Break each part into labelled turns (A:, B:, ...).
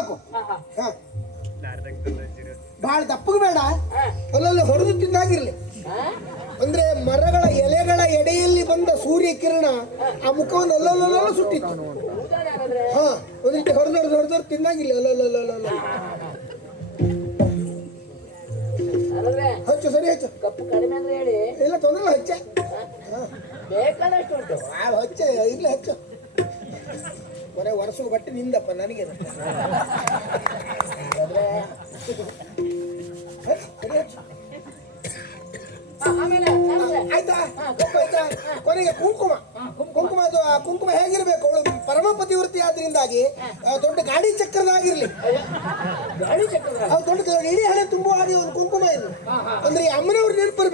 A: ಹಾಕು ಹಾ ಬಹಳ ದಪ್ಪಗ ಬೇಡ. ಅಲ್ಲಲ್ಲಿ ಹೊಡೆದು ತಿಂದಾಗಿರ್ಲಿ ಅಂದ್ರೆ ಮರಗಳ ಎಲೆಗಳ ಎಡೆಯಲ್ಲಿ ಬಂದ ಸೂರ್ಯ ಕಿರಣ ಆ ಮುಖವನ್ನು ಅಲ್ಲಲ್ಲ ಸುಟ್ಟಿತ್ತು ಹಾ ಒಂದಿಟ್ಟು ಹೊಡೆದು ಹೊಡೆದು ಹೊಡೆದು ತಿಂದಾಗಿರ್ಲಿ ಅಲ್ಲಲ್ಲ ಹಚ್ಚು ಸರಿ ಹಚ್ಚು
B: ಕಪ್ಪು ಕಡಿಮೆ ಅಂದ್ರೆ ಹೇಳಿ
A: ಇಲ್ಲ ತೊಂದ್ರೆ ಇಲ್ಲ ಹಚ್ಚ ಹಾ
B: ಬೇಕಾದಷ್ಟು ಉಂಟು
A: ಆ ಹಚ್ಚ ಇಲ್ಲ ಹಚ್ಚು ಕೊನೆ ವರ್ಷ ಬಟ್ಟೆ ನಿಂದಪ್ಪ ನನಗೆ ಆಯ್ತಾ. ಕೊನೆಗೆ ಕುಂಕುಮ. ಕುಂಕುಮ. ಅದು ಕುಂಕುಮ ಹೇಗಿರ್ಬೇಕು? ಅವಳು ಪರಮಪತಿ ವೃತ್ತಿ ಆದ್ರಿಂದಾಗಿ ದೊಡ್ಡ ಗಾಡಿ ಚಕ್ರದಾಗಿರ್ಲಿ.
B: ಗಾಡಿ ಚಕ್ರದ
A: ದೊಡ್ಡ ಇಡೀ ಹಣೆ ತುಂಬುವ ಹಾಗೆ ಒಂದು ಕುಂಕುಮ ಇದು. ಅಂದ್ರೆ ಈ ಅಮ್ಮನವ್ರು ನೆನಪು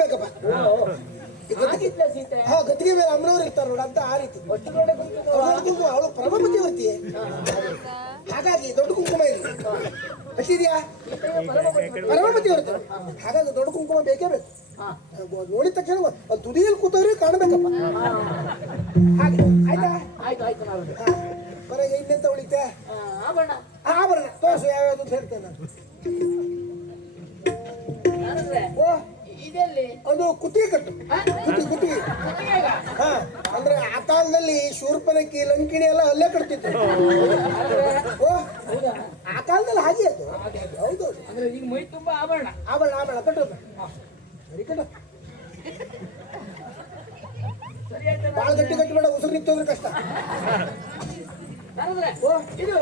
A: ಹಾ ಗದ್ದಿಗೆ ಮೇಲೆ ಅಮ್ಮನವ್ರು ಇರ್ತಾರೆ ನೋಡ ಅಂತ ಆ ರೀತಿ.
B: ಕುಂಕುಮ.
A: ಅವಳು ಪರಮ ಪತಿವೃತ್ತಿ ಹಾಗಾಗಿ ದೊಡ್ಡ ಕುಂಕುಮ ಇದೆ. ಹಚ್ಚಿದ್ಯಾ ಪರಮಪತಿ ಪತಿವೃತ್ತಿ ಹಾಗಾಗಿ ದೊಡ್ಡ ಕುಂಕುಮ ಬೇಕೇ ಬೇಕು. ನೋಡಿದ ತಕ್ಷಣ ಅಲ್ಲಿ ತುದಿಯಲ್ಲಿ ಕೂತವ್ರಿ ಕಾಣಬೇಕಪ್ಪ. ಹಾಗೆ ಆಯ್ತಾ?
B: ಆಯ್ತು ಆಯ್ತು.
A: ಬರೀ ಇನ್ನೆಂತ ಉಳಿತೆ
B: ಆಭರಣ.
A: ಆಭರಣ. ತೋರಿಸು ಯಾವ್ಯಾವ್ದು ಅಂತ ಹೇಳ್ತೇನೆ ನಾನು. ಓ. ಅದು ಕುತ್ತಿಗೆ ಕಟ್ಟು. ಕುತ್ತಿ ಕುತ್ತಿಗೆ? ಹಾ ಅಂದ್ರೆ ಆ ಕಾಲದಲ್ಲಿ ಶೂರ್ಪನಕ್ಕಿ ಲಂಕಿಣಿ ಎಲ್ಲ ಅಲ್ಲೇ ಕಟ್ತಿತ್ತು ಓ ಆ ಕಾಲದಲ್ಲಿ ಹಾಗೆ ಅದು. ಹೌದು.
B: ಅಂದ್ರೆ ಈಗ ಮೈ ತುಂಬಾ ಆಭರಣ.
A: ಆಭರಣ ಆಭರಣ. ಕಟ್ಟು. ಸರಿ ಕಟ್ಟು ಭಾಳ ಗಟ್ಟಿ ಕಟ್ಟಬೇಡ ಉಸಿರು ನಿಂತೋದ್ರೆ ಕಷ್ಟ. ಓ.
B: ಇದು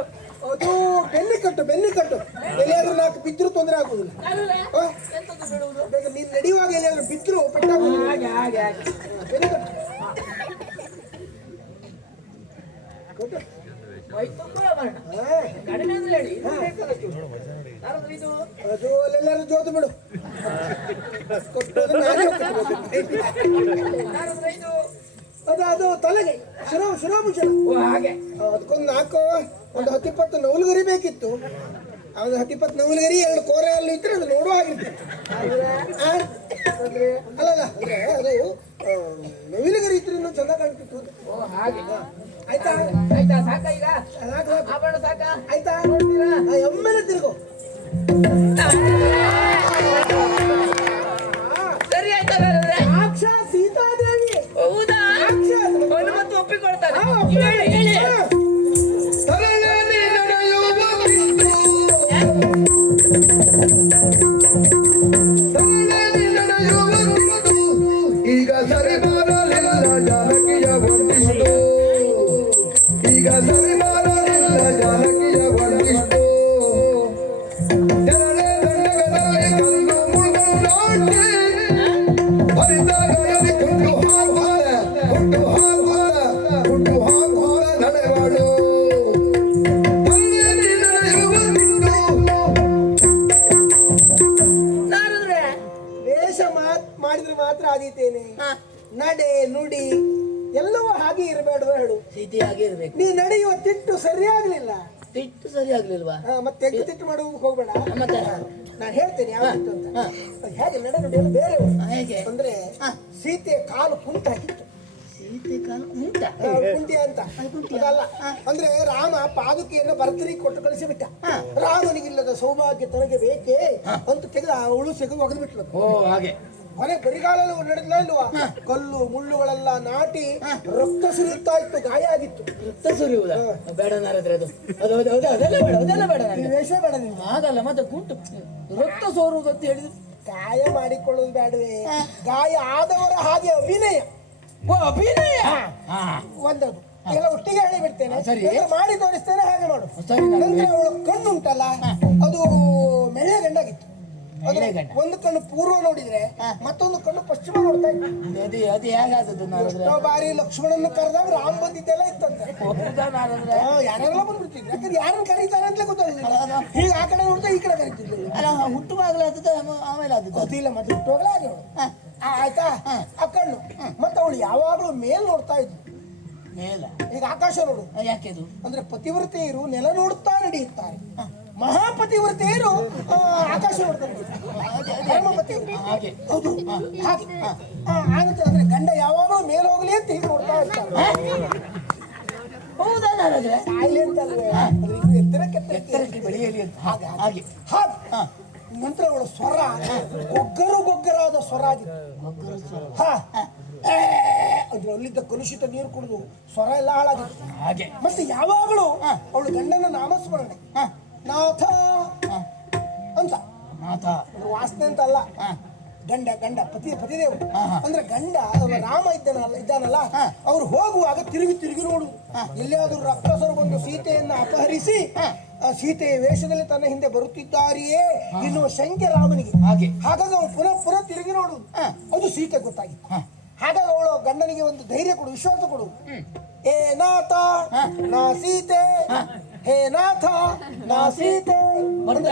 A: ಅದು ಬೆನ್ನಿ ಕಟ್ಟು ಬೆನ್ನಿ ಕಟ್ಟು. ಎಲ್ಲಿಯಾದ್ರೂ ನಾಲ್ಕು ಬಿದ್ರು ತೊಂದರೆ ಆಗುದಿಲ್ಲ ನೀನ್ ನಡೆಯುವಾಗ ಎಲ್ಲಿಯಾದ್ರೂ ಬಿದ್ರು ಪೆಟ್ಟಾಗುದಿಲ್ಲ ಬೆನ್ನಿ ಕಟ್ಟು. ಕಟ್ಟು. ಅದು ಅಲ್ಲೆಲ್ಲಾರು ಜೋತು ಬಿಡು. ಅದು ಅದು ತಲೆಗೆ. ಶಿರೋ ಶಿರೋಭೂಷಣ
B: ಓ ಹಾಗೆ.
A: ಅದಕ್ಕೊಂದು ನಾಲ್ಕು ಒಂದು ಹತ್ತಿಪ್ಪತ್ತು ನವಲುಗರಿ ಬೇಕಿತ್ತು. ಅದು ಒಂದು ಹತ್ತಿಪ್ಪತ್ತು ನವಲುಗರಿ ಎರಡು ಕೋರೆ ಅಲ್ಲಿ ಇದ್ರೆ ಅದು ನೋಡುವ ಆಗಿರ್ತಿತ್ತು? ಅಲ್ಲ ಅಲ್ಲ ಅಂದ್ರೆ ಅದು ನವಿಲುಗರಿ ಇದ್ರೆ ಇನ್ನೂ ಚಂದ ಕಾಣ್ತಿತ್ತು. ಆಯ್ತಾ?
B: ಆಯ್ತಾ ಸಾಕ ಈಗ. ಆಭರಣ ಸಾಕ
A: ಆಯ್ತಾ?
B: ನೋಡ್ತೀರಾ?
A: ಆ, ಎಮ್ಮೆಲೆ ತಿರುಗು.
B: ಸರಿ ಆಯ್ತಾ ಹಾಗಾದ್ರೆ?
A: ಸಾಕ್ಷಾತ್ ಸೀತಾದೇವಿ.
B: ಹೌದಾ?
A: ಸಾಕ್ಷಾತ್.
B: ಹನುಮಂತ ಒಪ್ಪಿಕೊಳ್ತಾನೆ. ಹೇಳಿ ಹೇಳಿ.
C: ಸರಿ
B: ಆಗ್ಲಿಲ್ವಾ?
A: ಹಾ, ಮತ್ತೆ ತೆಗ್ದು ತಿಟ್ಟು ಮಾಡುವ ಹೋಗ್ಬೇಡ.
B: ಮತ್ತೆ
A: ನಾನು ಹೇಳ್ತೇನೆ ಯಾವ ಅಂತ. ಅದು ಹೇಗೆ ನಡೆ ನುಡಿ ಎಲ್ಲ ಬೇರೆ ಉಂಟು.
B: ಹೇಗೆ?
A: ಅಂದ್ರೆ
B: ಹಾ.
A: ಸೀತೆಯ ಕಾಲು ಕುಂಟಾಗಿತ್ತು
B: ಸೀತೆ ಕಾಲು ಉಂಟ
A: ಆ, ಕುಂಟಿ ಅಂತ. ಅದಲ್ಲ. ಅಂದ್ರೆ ರಾಮ ಪಾದುಕೆಯನ್ನು ಭರ್ತನಿಗೆ ಕೊಟ್ಟು ಕಳಿಸಿಬಿಟ್ಟ ರಾಮನಿಗಿಲ್ಲದ ಸೌಭಾಗ್ಯ ತನಗೆ ಬೇಕೇ ಅಂತ ತೆಗೆದು ಆ ಉಳು ಸಿಗ ಒಗೆದು ಬಿಟ್ಲು.
B: ಓ ಹಾಗೆ.
A: ಕೊನೆ ಬರಿಗಾಲಲ್ಲಿ ನಡೆದ್ಲ ಇಲ್ವಾ? ಕಲ್ಲು ಮುಳ್ಳುಗಳೆಲ್ಲ ನಾಟಿ ರಕ್ತ ಸುರಿಯುತ್ತಾ ಇತ್ತು ಗಾಯ ಆಗಿತ್ತು.
B: ರಕ್ತ ಸುರಿಯುವುದ? ಬೇಡ ನಾರದ್ರೆ ಅದು. ಅದು ಅದು ಅದು ಅದೆಲ್ಲ ಬೇಡ ಅದೆಲ್ಲ ಬೇಡ ನನಗೆ
A: ವೇಷ ಬೇಡ ನೀನು
B: ಆಗಲ್ಲ ಮತ್ತೆ ಕುಂಟು. ರಕ್ತ ಸೋರುವುದು ಅಂತ ಹೇಳಿದ್ರು.
A: ಗಾಯ ಮಾಡಿಕೊಳ್ಳೋದು ಬೇಡವೇ? ಗಾಯ ಆದವರ ಹಾಗೆ ಅಭಿನಯ.
B: ಓ ಅಭಿನಯ? ಹಾ.
A: ಒಂದದು. ಎಲ್ಲ ಒಟ್ಟಿಗೆ ಹೇಳಿ ಬಿಡ್ತೇನೆ.
B: ಸರಿ.
A: ಬೇಕಾದ್ರೆ ಮಾಡಿ ತೋರಿಸ್ತೇನೆ ಹಾಗೆ ಮಾಡು.
B: ಸರಿ ನಾನು
A: ನಂತರ ಅವಳ ಕಣ್ಣು ಉಂಟಲ್ಲ ಅದು ಮೆಳೆ ಗಂಡಾಗಿತ್ತು. ಅಂದ್ರೆ ಒಂದು ಕಣ್ಣು ಪೂರ್ವ ನೋಡಿದ್ರೆ ಮತ್ತೊಂದು ಕಣ್ಣು ಪಶ್ಚಿಮ ನೋಡ್ತಾ ಇತ್ತು
B: ಅದು ಅದು ಹೇಗಾದದ್ದು ನಾರದ್ರೆ?
A: ಎಷ್ಟೋ ಬಾರಿ ಲಕ್ಷ್ಮಣನ ಕರೆದಾಗ ರಾಮ್ ಬಂದಿದ್ದೆಲ್ಲ ಇತ್ತಂತೆ.
B: ಹೌದಾ ನಾರದ್ರೆ?
A: ಯಾರೆಲ್ಲ ಬಂದ್ಬಿಡ್ತಿದ್ರು. ಯಾಕಂದ್ರೆ ಯಾರನ್ನ ಕರೀತಾರೆ ಅಂತಲೇ ಗೊತ್ತಿಲ್ಲ ಈಗ ಆ ಕಡೆ ನೋಡ್ತಾ ಈ ಕಡೆ ಕರೀತಿದ್ರು.
B: ಅಲ್ಲ ಹುಟ್ಟುವಾಗಲೇ ಆದದ್ದು ಆಮೇಲೆ ಆದದ್ದು. ಅದು.
A: ಗೊತ್ತಿಲ್ಲ ಮತ್ತೆ ಹುಟ್ಟುವಾಗಲೇ ಆ, ಆಯ್ತಾ? ಆ ಕಣ್ಣು. ಮತ್ತೆ ಅವಳು ಯಾವಾಗಲೂ ಮೇಲ್ ನೋಡ್ತಾ ಇದ್ಲು.
B: ಮೇಲ?
A: ಈಗ ಆಕಾಶ ನೋಡು.
B: ಯಾಕೆ ಅದು?
A: ಅಂದ್ರೆ ಪತಿವ್ರತೆಯರು ನೆಲ ನೋಡ್ತಾ ನಡೆಯುತ್ತಾರೆ. ಮಹಾಪತಿವ್ರತೆಯರು ವೃತ್ತಿಯರು ಆಕಾಶ
B: ಹಾಗೆ.
A: ಹೌದು. ಹಾಗೆ. ಆ, ಆನಂತರ ಅಂದ್ರೆ ಗಂಡ ಯಾವಾಗಲೂ ಮೇಲೆ ಹೋಗ್ಲಿ ಅಂತ ಹೀಗೆ ನೋಡ್ತಾ ಇರ್ತಾರೆ.
B: ಹೌದಾ ನಾರದ್ರೆ
A: ಅದು ಇನ್ನು ಎತ್ತರಕ್ಕೆ ಎತ್ತರಕ್ಕೆ
B: ಬೆಳೆಯಲಿ ಅಂತ. ಹಾಗೆ ಹಾಗೆ.
A: ಹಾಗೆ.
B: ಹಾ.
A: ನಂತರ ಅವಳ ಸ್ವರ. ಗೊಗ್ಗರು ಗೊಗ್ಗರಾದ ಸ್ವರ ಆಗಿತ್ತು
B: ಮಗ್ಗರು ಸ್ವರ.
A: ಹಾ. ಅಂದ್ರೆ ಅಲ್ಲಿದ್ದ ಕಲುಷಿತ ನೀರು ಕುಡಿದು ಸ್ವರ ಎಲ್ಲ ಹಾಳಾಗಿತ್ತು
B: ಹಾಗೆ.
A: ಮತ್ತೆ ಯಾವಾಗಲೂ ಅವಳು ಗಂಡನ ನಾಮಸ್ಮರಣೆ.
B: ಹಾ.
A: ನಾಥ. ಅಂತ.
B: ನಾಥ.
A: ಅಂದ್ರೆ ವಾಸನೆ ಅಂತ ಅಲ್ಲ. ಗಂಡ ಗಂಡ ಪತಿ ಪತಿದೇವರು. ಅಂದ್ರೆ ಗಂಡ ರಾಮ ಇದ್ದಾನಲ್ಲ ಇದ್ದಾನಲ್ಲ. ಅವ್ರು ಹೋಗುವಾಗ ತಿರುಗಿ ತಿರುಗಿ ನೋಡು. ಎಲ್ಲಿಯಾದ್ರೂ ರಕ್ತಸರು ಬಂದು ಸೀತೆಯನ್ನ ಅಪಹರಿಸಿ ಆ ಸೀತೆಯ ವೇಷದಲ್ಲಿ ತನ್ನ ಹಿಂದೆ ಬರುತ್ತಿದ್ದಾರೆಯೇ? ಎನ್ನುವ ಶಂಕೆ ರಾಮನಿಗೆ.
B: ಹಾಗೆ.
A: ಹಾಗಾಗಿ ಅವನು ಪುನಃ ಪುನಃ ತಿರುಗಿ ನೋಡುದು ಅದು ಸೀತೆ
B: ಗೊತ್ತಾಗಿ.
A: ಹಾಗಾಗಿ ಅವಳು ಗಂಡನಿಗೆ ಒಂದು ಧೈರ್ಯ ಕೊಡು ವಿಶ್ವಾಸ ಕೊಡು. ಏ ನಾಥ ನಾ ಸೀತೆ.
B: ಹಾ.
A: ನಾಥ ನಾ ಸೀತೆ.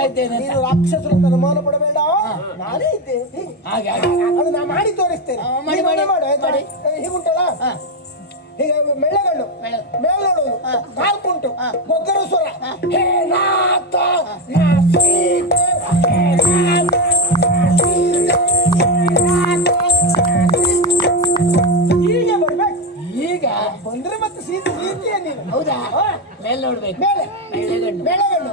B: ಇದ್ದೇನೆ
A: ನೀನು ರಾಕ್ಷಸರು ಅನುಮಾನ ಪಡಬೇಡ. ನಾನೇ ಇದ್ದೇನೆ ಹೀಗೆ.
B: ಹಾಗೆ
A: ಅದು ನಾ ಮಾಡಿ ತೋರಿಸ್ತೇನೆ.
B: ಮಾಡಿ, ಮಾಡಿ.
A: ಮಾಡಿ. ಹೀಗುಂಟಲ್ಲ? ಹೀಗೆ ಮೆಳ್ಳಗಣ್ಣು
B: ಮೆಳ್ಳ.
A: ಮೇಲ್ ನೋಡುದು
B: ಹಾ.
A: ಕಾಲ್ ಕುಂಟು
B: ಹಾ.
A: ನಾಥ ನಾ ಸೀತೆ. ಹೇ ನಾಥ ಬರ್ಬೇಕು.
B: ಈಗ?
A: ಬಂದ್ರೆ ಮತ್ತೆ ಸೀತೆ ಸೀತೆಯ ನೀನು.
B: ಹೌದಾ. ಮೇಲ್ ನೋಡ್ಬೇಕು
A: ಮೇಲೆ
B: ಮೇಲೆಗಣ್ಣು
A: ಮೆಳ್ಳಗಣ್ಣು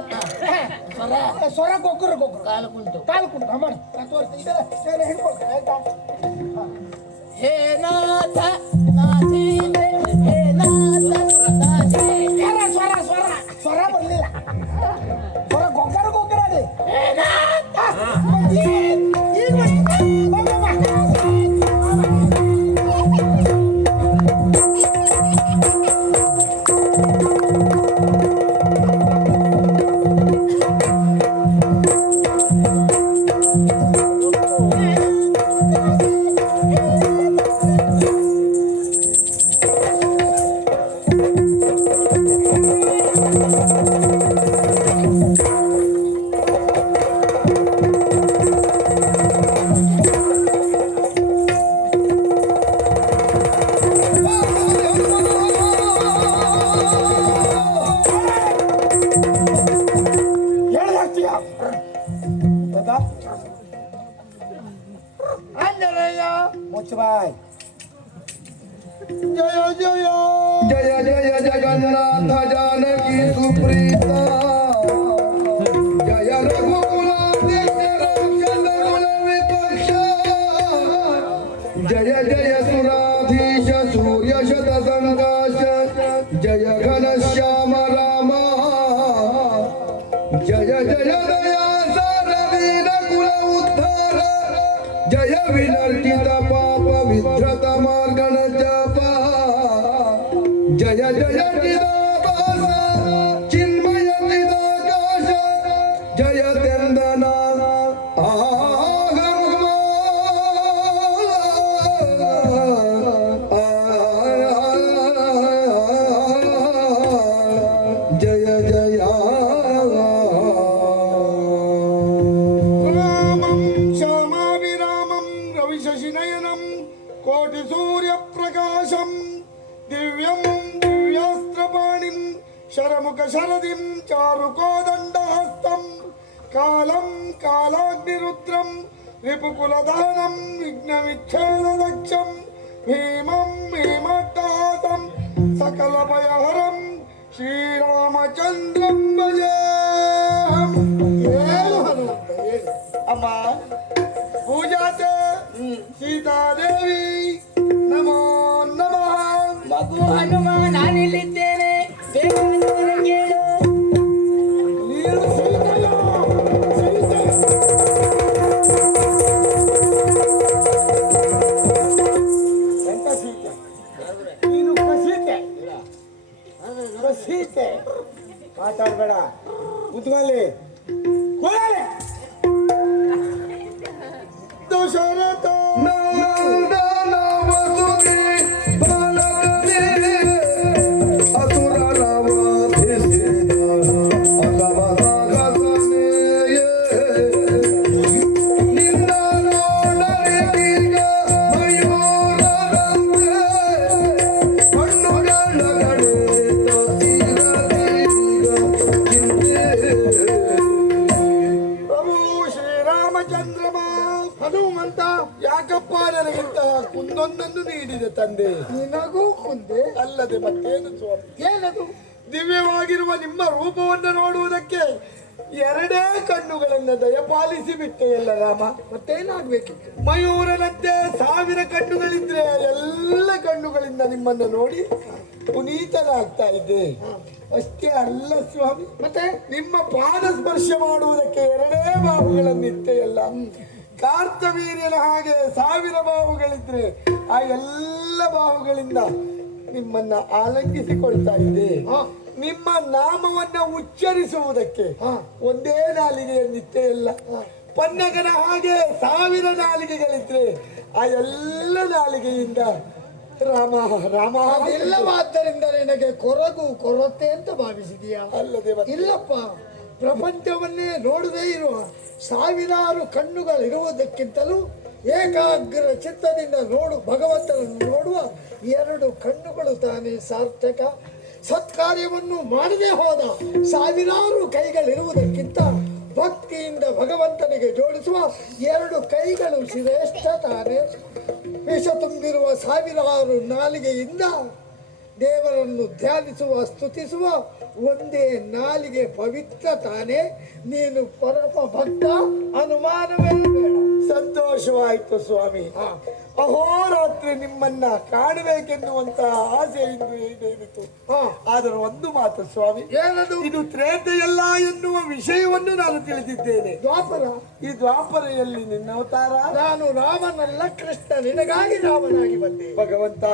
B: ಸ್ವರ
A: ಸ್ವರ ಗೊಗ್ಗರ ಗೊಗ್ಗರ
B: ಕಾಲು ಕುಂಟು
A: ಕಾಲ್ ಕುಂಟು ಅಮ್ಮ ನಾ ತೋರಿಸ್ತೀನಿ ಇದೆಲ್ಲ ಇದೆಲ್ಲ ಹಿಡ್ಕೊಳ್ತೇನೆ ಆಯ್ತಾ
B: ಹೇ ನಾಥ ನಾಥೀತೆ
A: Música ಜಯ
C: ಘನ
D: సూర్యప్రకాశం దివ్యం దివ్యాస్త్రపాణిం శరముఖ శరదిం చారుకోదండహస్తం. కాలం కాలాగ్నిరుద్రం రిపుకులదానం విఘ్నమిచ్చేదక్షం భీమం భీమట్టాసం సకలభయహరం శ్రీరామచంద్రం భజే అమ్మా పూజాతే సీతాదేవి. ಏನು ಅಮ್ಮ ಪೂಜಾತೆ ಸೀತಾದೇವಿ ಶ್ರೀರಾಮಚಂದ್ರ ಹನುಮಂತ ಯಾಕಪ್ಪ ನನಗಿಂತಹ ಕುಂದೊಂದನ್ನು ನೀಡಿದೆ ತಂದೆ?
E: ನಿನಗೂ ಮುಂದೆ
D: ಅಲ್ಲದೆ ಮತ್ತೇನು ಸ್ವಾಮಿ?
E: ಏನದು?
D: ದಿವ್ಯವಾಗಿರುವ ನಿಮ್ಮ ರೂಪವನ್ನು ನೋಡುವುದಕ್ಕೆ ಎರಡೇ ಕಣ್ಣುಗಳನ್ನ ದಯಪಾಲಿಸಿ ಬಿಟ್ಟೆಯಲ್ಲ ರಾಮ.
E: ಮತ್ತೇನಾಗ್ಬೇಕಿತ್ತು
D: ಮಯೂರನಂತೆ ಸಾವಿರ ಕಣ್ಣುಗಳಿದ್ರೆ ಎಲ್ಲ ಕಣ್ಣುಗಳಿಂದ ನಿಮ್ಮನ್ನು ನೋಡಿ ಪುನೀತನಾಗ್ತಾ ಇದ್ದೆ. ಅಷ್ಟೇ ಅಲ್ಲ ಸ್ವಾಮಿ.
E: ಮತ್ತೆ?
D: ನಿಮ್ಮ ಪಾದ ಸ್ಪರ್ಶ ಮಾಡುವುದಕ್ಕೆ ಎರಡೇ ಬಾಹುಗಳನ್ನಿಟ್ಟೆಯಲ್ಲ ಕಾರ್ತವೀರ್ಯನ ಹಾಗೆ ಸಾವಿರ ಬಾಹುಗಳಿದ್ರೆ ಆ ಎಲ್ಲ ಬಾಹುಗಳಿಂದ ನಿಮ್ಮನ್ನ ಆಲಂಗಿಸಿಕೊಳ್ತಾ ಇದ್ದೆ. ನಿಮ್ಮ ನಾಮವನ್ನ ಉಚ್ಚರಿಸುವುದಕ್ಕೆ ಒಂದೇ ನಾಲಿಗೆಯನ್ನಿಟ್ಟೆ ಇಲ್ಲ. ಪನ್ನಗನ ಹಾಗೆ ಸಾವಿರ ನಾಲಿಗೆಗಳಿದ್ರೆ ಆ ಎಲ್ಲ ನಾಲಿಗೆಯಿಂದ ರಾಮ ರಾಮ
E: ಇಲ್ಲವಾದ್ದರಿಂದ ನಿನಗೆ ಕೊರಗು ಕೊರತೆ ಅಂತ ಭಾವಿಸಿದೀಯಾ?
D: ಅಲ್ಲದೆ
E: ಇಲ್ಲಪ್ಪ ಪ್ರಪಂಚವನ್ನೇ ನೋಡದೇ ಇರುವ ಸಾವಿರಾರು ಕಣ್ಣುಗಳಿರುವುದಕ್ಕಿಂತಲೂ ಏಕಾಗ್ರ ಚಿತ್ತದಿಂದ ನೋಡು ಭಗವಂತನನ್ನು ನೋಡುವ ಎರಡು ಕಣ್ಣುಗಳು ತಾನೇ ಸಾರ್ಥಕ. ಸತ್ಕಾರ್ಯವನ್ನು ಮಾಡದೆ ಹೋದ ಸಾವಿರಾರು ಕೈಗಳಿರುವುದಕ್ಕಿಂತ ಭಕ್ತಿಯಿಂದ ಭಗವಂತನಿಗೆ ಜೋಡಿಸುವ ಎರಡು ಕೈಗಳು ಶ್ರೇಷ್ಠ ತಾನೆ. ವಿಷ ತುಂಬಿರುವ ಸಾವಿರಾರು ನಾಲಿಗೆಯಿಂದ ದೇವರನ್ನು ಧ್ಯಾನಿಸುವ, ಸ್ತುತಿಸುವ ಒಂದೇ ನಾಲಿಗೆ ಪವಿತ್ರ ತಾನೆ. ನೀನು ಪರಮ ಭಕ್ತ, ಅನುಮಾನವೇ ಬೇಡ.
D: ಸಂತೋಷವಾಯಿತು ಸ್ವಾಮಿ. ಅಹೋರಾತ್ರಿ ನಿಮ್ಮನ್ನ ಕಾಣಬೇಕೆನ್ನುವಂತ ಆಸೆ ಇಂದು ಈಡೇರಿತು.
E: ಹಾ,
D: ಆದರೆ ಒಂದು ಮಾತು ಸ್ವಾಮಿ.
E: ಏನದು?
D: ಇದು ತ್ರೇತೆಯಲ್ಲ ಎನ್ನುವ ವಿಷಯವನ್ನು ನಾನು ತಿಳಿದಿದ್ದೇನೆ.
E: ದ್ವಾಪರ.
D: ಈ ದ್ವಾಪರೆಯಲ್ಲಿ ನಿನ್ನ ಅವತಾರ?
E: ನಾನು ರಾಮನಲ್ಲ ಕೃಷ್ಣ ನಿನಗಾಗಿ ರಾಮನಾಗಿ ಬಂದೆ.
D: ಭಗವಂತ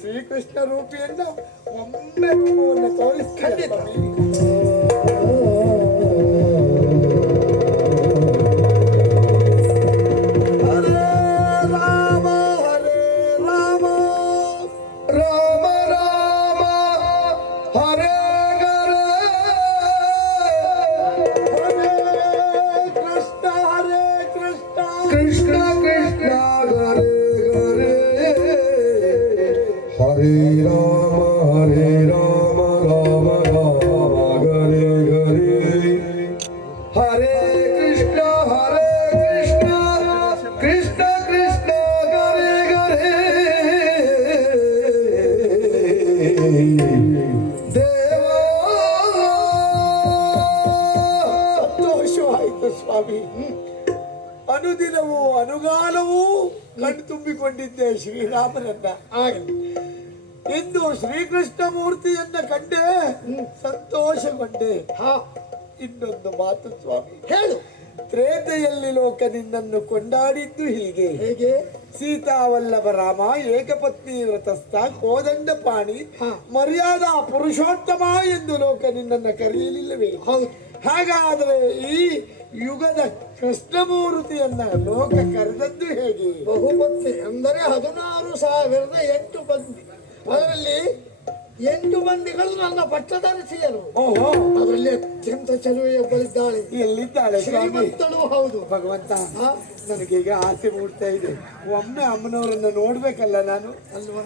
D: ಶ್ರೀಕೃಷ್ಣ ರೂಪಿಯನ್ನು ಒಮ್ಮೆ ತೋರಿಸ್ತಾರೆ ಅನುದಿನವೂ ಅನುಗಾಲವೂ ಕಣ್ಣು ತುಂಬಿಕೊಂಡಿದ್ದೆ ಶ್ರೀರಾಮನನ್ನ.
E: ಎಂದು
D: ಇಂದು ಶ್ರೀಕೃಷ್ಣ ಮೂರ್ತಿಯನ್ನ ಕಂಡೆ ಸಂತೋಷಗೊಂಡೆ.
E: ಹಾ.
D: ಇನ್ನೊಂದು ಮಾತು ಸ್ವಾಮಿ.
E: ಹೇಳು.
D: ತ್ರೇತೆಯಲ್ಲಿ ಲೋಕ ನಿನ್ನನ್ನು ಕೊಂಡಾಡಿದ್ದು ಹೀಗೆ.
E: ಹೇಗೆ?
D: ಸೀತಾವಲ್ಲಭ ರಾಮ ಏಕಪತ್ನಿ ವ್ರತಸ್ಥ ಕೋದಂಡ ಪಾಣಿ ಮರ್ಯಾದಾ ಪುರುಷೋತ್ತಮ ಎಂದು ಲೋಕ ನಿನ್ನನ್ನು ಕರೆಯಲಿಲ್ಲವೇ?
E: ಹೌದು.
D: ಹಾಗಾದರೆ ಈ ಯುಗದ ಕೃಷ್ಣಮೂರ್ತಿಯನ್ನ ಲೋಕ ಕರೆದದ್ದು ಹೇಗೆ?
E: ಬಹುಮತಿ ಅಂದರೆ ಹದಿನಾರು ಸಾವಿರದ ಎಂಟು ಮಂದಿ. ಅದರಲ್ಲಿ ಎಂಟು ಮಂದಿಗಳು ನನ್ನ ಪಟ್ಟದರ್ಶಿಯರು.
D: ಓಹೋ.
E: ಅದರಲ್ಲಿ ಅತ್ಯಂತ ಚೆಲುವೆಯೊಬ್ಬಳಿದ್ದಾಳೆ
D: ಎಲ್ಲಿದ್ದಾಳೆ ಸ್ವಾಮಿ?
E: ಶ್ರೀಮಂತಳು ಹೌದು.
D: ಭಗವಂತ? ನನಗೀಗ ಆಸೆ ಮೂಡ್ತಾ ಇದೆ. ಒಮ್ಮೆ ಅಮ್ಮನವರನ್ನ ನೋಡ್ಬೇಕಲ್ಲ ನಾನು?
E: ಅಲ್ವಾ?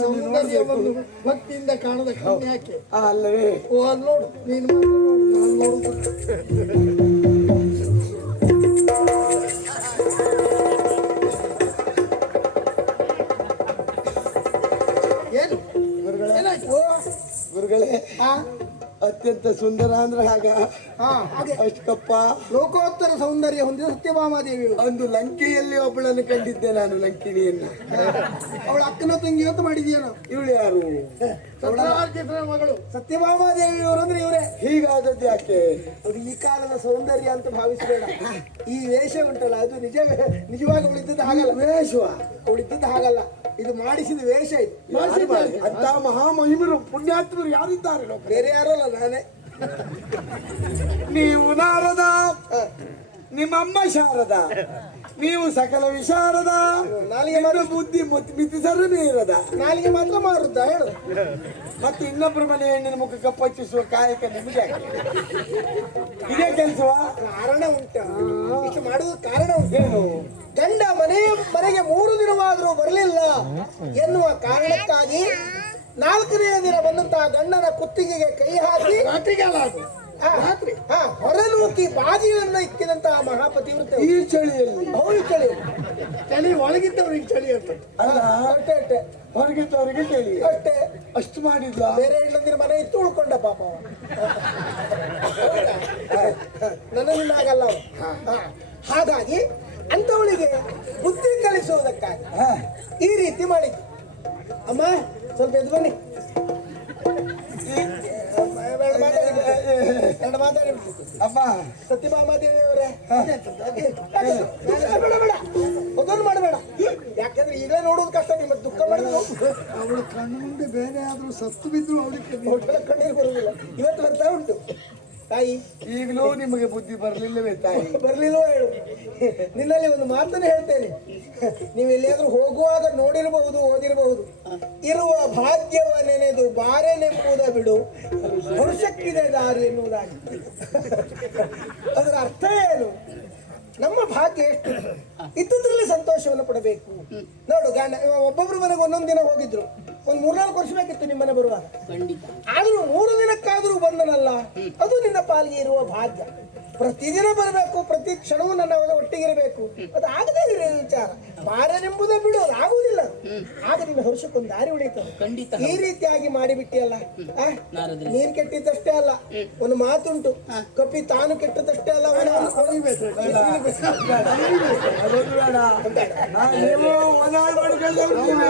D: ನೋಡ್ಬೇಕು.
E: ಭಕ್ತಿಯಿಂದ ಕಾಣದ ಕನ್ಯಾಕೆ
D: ಆ, ಅಲ್ಲವೇ?
E: ಓ ಅಲ್ಲಿ ನೋಡು. ನೀನು ನೋಡು. ನಾನು ನೋಡುದು
D: ಅತ್ಯಂತ ಸುಂದರ ಅಂದ್ರೆ ಹಾಗ.
E: ಹಾ. ಕಪ್ಪ
D: ಅಷ್ಟಪ್ಪ.
E: ಲೋಕೋತ್ತರ ಸೌಂದರ್ಯ ಹೊಂದಿದ ಸತ್ಯಭಾಮಾದೇವಿ
D: ಒಂದು ಲಂಕೆಯಲ್ಲಿ ಒಬ್ಬಳನ್ನು ಕಂಡಿದ್ದೆ ನಾನು ಲಂಕಿಣಿಯನ್ನ.
E: ಅವಳ ಅಕ್ಕನ ತಂಗಿ ಅಂತ ಮಾಡಿದ್ಯೇನು
D: ಇವಳು ಯಾರು?
E: ಮಗಳು. ಮಗಳು ಸತ್ಯಭಾಮಾದೇವಿಯವರು ಅಂದ್ರೆ ಇವರೇ.
D: ಹೀಗಾದದ್ದು ಯಾಕೆ?
E: ಅದು ಈ ಕಾಲದ ಸೌಂದರ್ಯ ಅಂತ ಭಾವಿಸಬೇಡ. ಈ ವೇಷ ಉಂಟಲ್ಲ ಅದು ನಿಜ ನಿಜವಾಗಿ ಅವಳಿದ್ದದ್ದು ಹಾಗಲ್ಲ.
D: ವೇಷವ?
E: ಅವಳಿದ್ದದ್ದು ಹಾಗಲ್ಲ. ಇದು ಮಾಡಿಸಿದ ವೇಷ ಇದು.
D: ಮಹಾ ಅಂತ ಮಹಾಮಹಿಮರು ಪುಣ್ಯಾತ್ಮರು ಯಾರಿದ್ದಾರೆ?
E: ಬೇರೆ ಯಾರಲ್ಲ ನಾನೇ.
D: ನೀವು ನಾರದ ನಿಮ್ಮಮ್ಮ ಶಾರದ. ನೀವು ಸಕಲ ವಿಶಾರದ.
E: ನಾಲಿಗೆ
D: ಮಾತ್ರ ಬುದ್ಧಿ ಮಿತಿ ಮಿತಿಸರು ನೀರದ
E: ನಾಲಿಗೆ ಮಾತ್ರ ಮಾರುದ್ದ ಹೇಳು.
D: ಮತ್ತೆ ಇನ್ನೊಬ್ಬರ ಮನೆ ಹೆಣ್ಣಿನ ಮುಖ ಕಪ್ಪಚ್ಚಿಸುವ ಕಾಯಕ ನಿಮಗೆ? ಇದೇ ಕೆಲಸವ?
E: ಕಾರಣ ಉಂಟ. ಇಷ್ಟು ಮಾಡುವ ಕಾರಣ ಉಂಟು. ಗಂಡ ಮನೆ ಮನೆಗೆ ಮೂರು ದಿನವಾದರೂ ಬರಲಿಲ್ಲ ಎನ್ನುವ ಕಾರಣಕ್ಕಾಗಿ ನಾಲ್ಕನೆಯ ದಿನ ಬಂದಂತಹ ಗಂಡನ ಕುತ್ತಿಗೆಗೆ ಕೈ ಹಾಕಿ. ರಾತ್ರಿ ಹಾ
A: ಬಾಜಿಯನ್ನ ಇಕ್ಕಿದಂತಹ ಮಹಾಪತಿವ್ರತೆ
D: ಈ ಚಳಿಯಲ್ಲಿ.
A: ಹೌದು ಚಳಿ
B: ಚಳಿ ಒಳಗಿದ್ದವ್ರಿಗೆ ಚಳಿ ಇರ್ತದೆ
D: ಅಲ್ಲ
A: ಅಟ್ಟೆ ಅಟ್ಟೆ
D: ಹೊರಗಿದ್ದವರಿಗೆ ಚಳಿ.
A: ಅಷ್ಟೇ
D: ಅಷ್ಟು ಮಾಡಿದ್ಲ?
A: ಬೇರೆ ಇಲ್ಲದಿರ ಮನೆ ಇತ್ತು ಉಳ್ಕೊಂಡ ಪಾಪ ಅವ. ನನ್ನಿಂದ ಆಗಲ್ಲ ಅವ. ಹಾಗಾಗಿ ಅಂತವಳಿಗೆ ಬುದ್ಧಿ ಕಲಿಸುವುದಕ್ಕಾಗಿ ಈ ರೀತಿ ಮಾಡಿದ್ದು. ಅಮ್ಮ ಸ್ವಲ್ಪ ಎದ್ದು ಬನ್ನಿ. ಬೇಡ ಮಾತಾಡಿ
D: ಅಪ್ಪ
A: ಸತ್ಯಭಾಮಾದೇವಿ ಅವರೇ ಬೇಡ ಬೇಡ ಅದನ್ನು ಮಾಡಬೇಡ ಯಾಕಂದ್ರೆ ಈಗಲೇ ನೋಡೋದು ಕಷ್ಟ ನಿಮ್ಮ ದುಃಖ ಮಾಡಿದ್ರು.
B: ಅವಳ ಕಣ್ಣು ಮುಂದೆ ಬೇರೆ ಆದ್ರೂ ಸತ್ತು ಬಿದ್ರು ಅವಳಿಗೆ
A: ಕಣ್ಣೀರು. ಬರುವುದಿಲ್ಲ. ಇವತ್ತು ಬರ್ತಾ ಉಂಟು. ತಾಯಿ.
D: ಈಗಲೂ ನಿಮಗೆ ಬುದ್ಧಿ ಬರಲಿಲ್ಲವೇ ತಾಯಿ?
A: ಬರಲಿಲ್ಲವೋ ಹೇಳು. ನಿನ್ನಲ್ಲಿ ಒಂದು ಮಾತನ್ನು ಹೇಳ್ತೇನೆ. ನೀವು ಎಲ್ಲಿಯಾದ್ರೂ ಹೋಗುವಾಗ ನೋಡಿರಬಹುದು ಓದಿರಬಹುದು. ಇರುವ ಭಾಗ್ಯವ ನೆನೆದು ಬಾರೆ ನೆಂಬುದ ಬಿಡು. ವರ್ಷಕ್ಕಿದೆ ದಾರಿ ಎನ್ನುವುದಾಗಿ. ಅದರ ಅರ್ಥ ಏನು? ನಮ್ಮ ಭಾಗ್ಯ ಎಷ್ಟು? ಇದ್ದದ್ರಲ್ಲಿ ಸಂತೋಷವನ್ನು ಪಡಬೇಕು. ನೋಡು ಗಾಂಡ ಒಬ್ಬೊಬ್ರು ಮನೆಗೆ ಒಂದೊಂದು ದಿನ ಹೋಗಿದ್ರು. ಒಂದ್ ಮೂರ್ನಾಲ್ಕು ವರ್ಷ ಬೇಕಿತ್ತು ನಿಮ್ಮನೆ ಬರುವಾಗ. ಆದ್ರೂ ಮೂರು ದಿನಕ್ಕಾದ್ರೂ ಬಂದನಲ್ಲ ಅದು ನಿನ್ನ ಪಾಲಿಗೆ ಇರುವ ಭಾಗ್ಯ. ಪ್ರತಿದಿನ ಬರಬೇಕು ಪ್ರತಿ ಕ್ಷಣವೂ ನನ್ನ ಒಟ್ಟಿಗಿರಬೇಕು. ಅದು ಆಗದೇ ಇರೋ ವಿಚಾರ. ಬಾರನೆಂಬುದೇ ಬಿಡು ಅದು ಆಗುವುದಿಲ್ಲ ಆಗ ನಿನ್ನ ವರ್ಷಕ್ಕೊಂದು ದಾರಿ ಉಳಿತದೆ.
B: ಖಂಡಿತ
A: ಈ ರೀತಿಯಾಗಿ ಮಾಡಿಬಿಟ್ಟಿಯಲ್ಲ? ಆ?
B: ನೀರ್
A: ನೀನ್ ಕೆಟ್ಟಿದ್ದಷ್ಟೇ ಅಲ್ಲ. ಒಂದು ಮಾತುಂಟು. ಕಪ್ಪಿ ತಾನು ಕೆಟ್ಟದಷ್ಟೇ ಅಲ್ಲ ಹೆಣ್ಮಕ್ಳು ಹೊಡಿಬೇಕು.
D: ಅದೊಂದು ಬೇಡ ನಾ- ನೀವು ಒನಾಳ್ ಮಾಡ್ಕೊಂಡವ್ರು ನೀವೇ.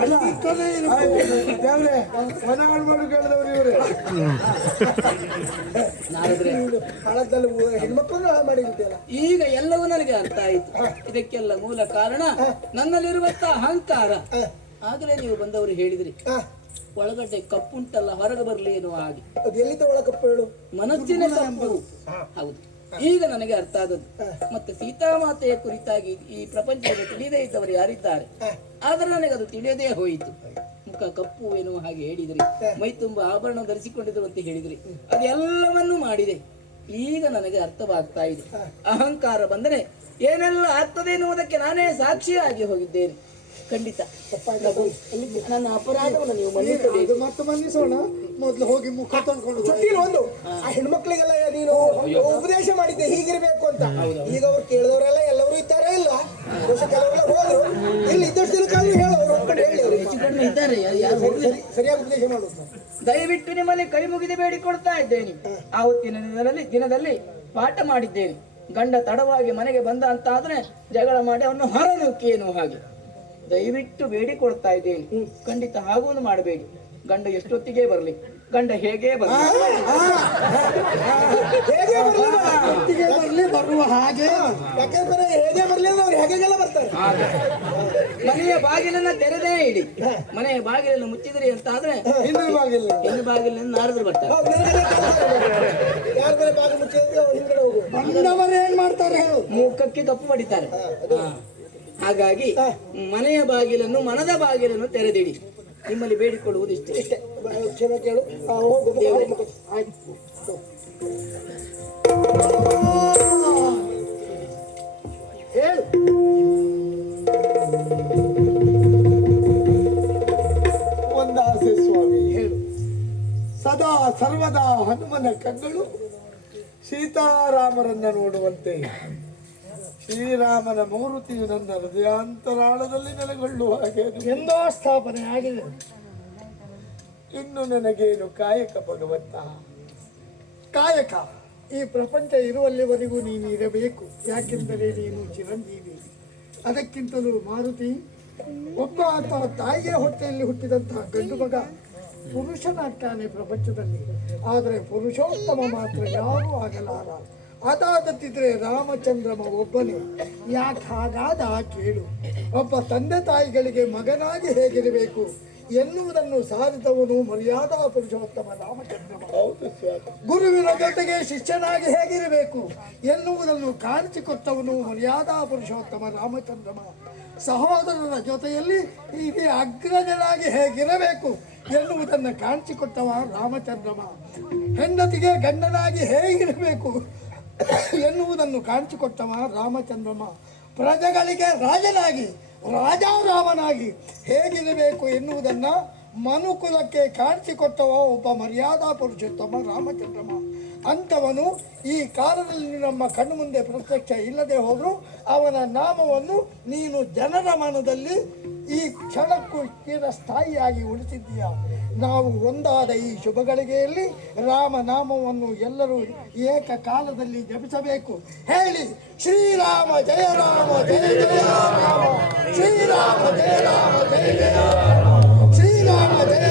D: ಅಲ್ಲ, ಆಯ್ತು, ದೇವ್ರೆ ಒನಾಳ್ ಮಾಡ್ಕೊಂಡವ್ರು ಇವ್ರೆ.
B: ನಾರದ್ರೆ.
A: ನೀನು ಹಣದಲ್ಲಿ ಹಾಳು ಮಾಡಿಬಿಟ್ಟಿಯಲ್ಲ.
B: ಈಗ ಎಲ್ಲವೂ ನನಗೆ ಅರ್ಥ ಆಯ್ತು. ಇದಕ್ಕೆಲ್ಲ ಮೂಲ ಕಾರಣ ನನ್ನಲ್ಲಿರುವಂತ ಅಹಂಕಾರ ಆಗಲೇ ನೀವು ಬಂದವರು ಹೇಳಿದ್ರಿ. ಒಳಗಡೆ ಕಪ್ಪುಂಟಲ್ಲ ಹೊರಗೆ ಬರಲಿ ಏನೋ ಹಾಗೆ.
A: ಹೇಳು?
B: ಮನಸ್ಸಿನ ಕಪ್ಪು ಹೌದು. ಈಗ ನನಗೆ ಅರ್ಥ ಆದದ್ದು. ಮತ್ತೆ ಸೀತಾಮಾತೆಯ ಕುರಿತಾಗಿ ಈ ಪ್ರಪಂಚದಲ್ಲಿ ತಿಳಿಯದೇ ಇದ್ದವರು ಯಾರಿದ್ದಾರೆ? ಆದ್ರೆ ನನಗೆ ಅದು ತಿಳಿಯದೇ ಹೋಯಿತು. ಮುಖ ಕಪ್ಪು ಎನ್ನುವ ಹಾಗೆ ಹೇಳಿದ್ರಿ. ಮೈ ತುಂಬ ಆಭರಣ ಧರಿಸಿಕೊಂಡಿದ್ರು ಅಂತ ಹೇಳಿದ್ರಿ. ಅದೆಲ್ಲವನ್ನೂ ಮಾಡಿದೆ. ಈಗ ನನಗೆ ಅರ್ಥವಾಗ್ತಾ ಇದೆ. ಅಹಂಕಾರ ಬಂದರೆ ಏನೆಲ್ಲ ಆಗ್ತದೆ ಎನ್ನುವುದಕ್ಕೆ ನಾನೇ ಸಾಕ್ಷಿಯಾಗಿ ಹೋಗಿದ್ದೇನೆ. ಖಂಡಿತ. ನನ್ನ ಅಪರಾಧವನ್ನು ನೀವು ಮನ್ನಿಸಬೇಕು.
E: ಮತ್ತೆ ಮನ್ನಿಸೋಣ. ಮೊದ್ಲು ಹೋಗಿ ಮುಖ ತಂದ್ಕೊಂಡು ಬಾ.
A: ಸುದ್ದಿಲ್ಲ ಒಂದು. ಆ ಹೆಣ್ಮಕ್ಳಿಗೆಲ್ಲ ನೀನು ಉಪದೇಶ ಮಾಡಿದ್ದೆ ಹೀಗಿರ್ಬೇಕು ಅಂತ. ಈಗ ಅವ್ರು ಕೇಳಿದವರೆಲ್ಲ ಎಲ್ಲರೂ ಇದ್ದಾರೆ ಇಲ್ಲ? ಬಹುಶಃ ಕೆಲವರೆಲ್ಲ ಹೋದ್ರು. ಇಲ್ಲಿ ಇದ್ದಷ್ಟು ದಿನಕ್ಕಾದ್ರೂ ಹೇಳು ಅವ್ರು ಒಪ್ಕೊಂಡು ಹೇಳಿ ಅವ್ರಿಗೆ.
B: ಹೆಚ್ಚು ಕಡಿಮೆ ಇದ್ದಾರೆ. ಯಾರು- ಯಾರು ಹೋಗ್ಲಿಲ್ಲ.
A: ಸರಿ- ಸರಿಯಾಗಿ ಉಪದೇಶ ಮಾಡು.
B: ದಯವಿಟ್ಟು ನಿಮ್ಮಲ್ಲಿ ಕೈ ಮುಗಿದು ಬೇಡಿಕೊಳ್ತಾ ಇದ್ದೇನೆ. ಆವತ್ತಿನ ದಿನದಲ್ಲಿ ದಿನದಲ್ಲಿ ಪಾಠ ಮಾಡಿದ್ದೇನೆ. ಗಂಡ ತಡವಾಗಿ ಮನೆಗೆ ಬಂದ ಅಂತ ಆದ್ರೆ ಜಗಳ ಮಾಡಿ ಅವನು ಏನು ಹಾಗೆ. ದಯವಿಟ್ಟು ಬೇಡಿಕೊಡ್ತಾ ಇದ್ದೇನೆ ಖಂಡಿತ ಹಾಗೂನು ಮಾಡಬೇಡಿ. ಗಂಡ ಎಷ್ಟೊತ್ತಿಗೆ ಬರಲಿ? ಗಂಡ ಹೇಗೆ ಬರಲಿ?
E: ಬರ್ಲಿ ಬರುವ ಹಾಗೆ.
A: ಯಾಕಂದ್ರೆ ಹೇಗೆ ಬರಲಿಲ್ಲ ಅವ್ರು ಹೇಗೆಲ್ಲ ಬರ್ತಾರೆ.
B: ಮನೆಯ ಬಾಗಿಲನ್ನ ತೆರೆದೇ ಇಡಿ. ಮನೆಯ ಬಾಗಿಲನ್ನು ಮುಚ್ಚಿದ್ರಿ ಅಂತ ಆದ್ರೆ
D: ಹಿಂದಿನ ಬಾಗಿಲ್ಲ
B: ಹಿಂದಿನ ಬಾಗಿಲನ್ನು ನಾರದ್ರು ಬರ್ತಾರೆ.
A: ಯಾರ ಮುಚ್ಚಿದ್ರೆ ಹೋಗು
E: ಬಂದವರು ಏನ್ ಮಾಡ್ತಾರೆ ಹೇಳು.
B: ಮುಖಕ್ಕೆ ತಪ್ಪು ಹೊಡಿತಾರೆ. ಹಾ. ಹಾಗಾಗಿ ಮನೆಯ ಬಾಗಿಲನ್ನು ಮನದ ಬಾಗಿಲನ್ನು ತೆರೆದಿಡಿ. ನಿಮ್ಮಲ್ಲಿ ಬೇಡಿಕೊಳ್ಳುವುದು ಇಷ್ಟೇ.
A: ಇಷ್ಟೇ. ಕ್ಷಮೆ ಕೇಳು.
D: ಒಂದು ಆಸೆ ಸ್ವಾಮಿ ಹೇಳು. ಸದಾ ಸರ್ವದಾ ಹನುಮನ ಕಣ್ಣುಗಳು ಸೀತಾರಾಮರನ್ನ ನೋಡುವಂತೆ. ಶ್ರೀರಾಮನ ಮೂರ್ತಿಯು ನನ್ನ ಹೃದಯಾಂತರಾಳದಲ್ಲಿ ನೆಲೆಗೊಳ್ಳುವ ಹಾಗೆ.
E: ಎಂದೋ ಸ್ಥಾಪನೆ ಆಗಿದೆ.
D: ಇನ್ನು ನನಗೇನು ಕಾಯಕ ಭಗವಂತ
E: ಕಾಯಕ ಈ ಪ್ರಪಂಚ ಇರುವಲ್ಲಿವರೆಗೂ ನೀನು ಇರಬೇಕು. ಯಾಕೆಂದರೆ ನೀನು ಚಿರಂಜೀವಿ. ಅದಕ್ಕಿಂತಲೂ ಮಾರುತಿ ಒಬ್ಬ ಅಥವಾ ತಾಯಿಯ ಹೊಟ್ಟೆಯಲ್ಲಿ ಹುಟ್ಟಿದಂತಹ ಗಂಡು ಮಗ ಪುರುಷನಾಗ್ತಾನೆ ಪ್ರಪಂಚದಲ್ಲಿ. ಆದರೆ ಪುರುಷೋತ್ತಮ ಮಾತ್ರ ಯಾರೂ ಆಗಲಾರ ಅದಾದತ್ತಿದ್ರೆ ರಾಮಚಂದ್ರಮ ಒಬ್ಬನೇ. ಯಾಕೆ ಹಾಗಾದ ಕೇಳು. ಒಬ್ಬ ತಂದೆ ತಾಯಿಗಳಿಗೆ ಮಗನಾಗಿ ಹೇಗಿರಬೇಕು ಎನ್ನುವುದನ್ನು ಸಾರಿದವನು ಮರ್ಯಾದಾ ಪುರುಷೋತ್ತಮ ರಾಮಚಂದ್ರಮ ಗುರುವಿನ ಜೊತೆಗೆ ಶಿಷ್ಯನಾಗಿ ಹೇಗಿರಬೇಕು ಎನ್ನುವುದನ್ನು ಕಾಣಿಸಿಕೊಟ್ಟವನು ಮರ್ಯಾದಾ ಪುರುಷೋತ್ತಮ ರಾಮಚಂದ್ರಮ ಸಹೋದರರ ಜೊತೆಯಲ್ಲಿ ಹೀಗೆ ಅಗ್ರಜನಾಗಿ ಹೇಗಿರಬೇಕು ಎನ್ನುವುದನ್ನು ಕಾಣಿಸಿಕೊಟ್ಟವ ರಾಮಚಂದ್ರಮ ಹೆಂಡತಿಗೆ ಗಂಡನಾಗಿ ಹೇಗಿರಬೇಕು ಎನ್ನುವುದನ್ನು ಕಾಣಿಸಿಕೊಟ್ಟವ ರಾಮಚಂದ್ರಮ. ಪ್ರಜೆಗಳಿಗೆ ರಾಜನಾಗಿ, ರಾಜಾರಾಮನಾಗಿ ಹೇಗಿರಬೇಕು ಎನ್ನುವುದನ್ನು ಮನುಕುಲಕ್ಕೆ ಕಾಣಿಸಿಕೊಟ್ಟವ ಒಬ್ಬ ಮರ್ಯಾದಾ ಪುರುಷೋತ್ತಮ ರಾಮಚಂದ್ರಮ.
C: ಅಂಥವನು ಈ ಕಾಲದಲ್ಲಿ ನಮ್ಮ ಕಣ್ಣು ಮುಂದೆ ಪ್ರತ್ಯಕ್ಷ ಇಲ್ಲದೆ ಹೋದರೂ ಅವನ ನಾಮವನ್ನು ನೀನು ಜನರ ಮನದಲ್ಲಿ ಈ ಕ್ಷಣಕ್ಕೂ ಸ್ಥಾಯಿಯಾಗಿ ಉಳಿಸಿದ್ದೀಯ. ನಾವು ಒಂದಾದ ಈ ಶುಭಗಳಿಗೆಯಲ್ಲಿ ರಾಮನಾಮವನ್ನು ಎಲ್ಲರೂ ಏಕಕಾಲದಲ್ಲಿ ಜಪಿಸಬೇಕು. ಹೇಳಿ, ಶ್ರೀರಾಮ ಜಯ ರಾಮ, ಜಯ ಜಯ ರಾಮ, ಶ್ರೀರಾಮ ಜಯ ರಾಮ, ಜಯ ಜಯ ರಾಮ, ಶ್ರೀರಾಮ ಜಯ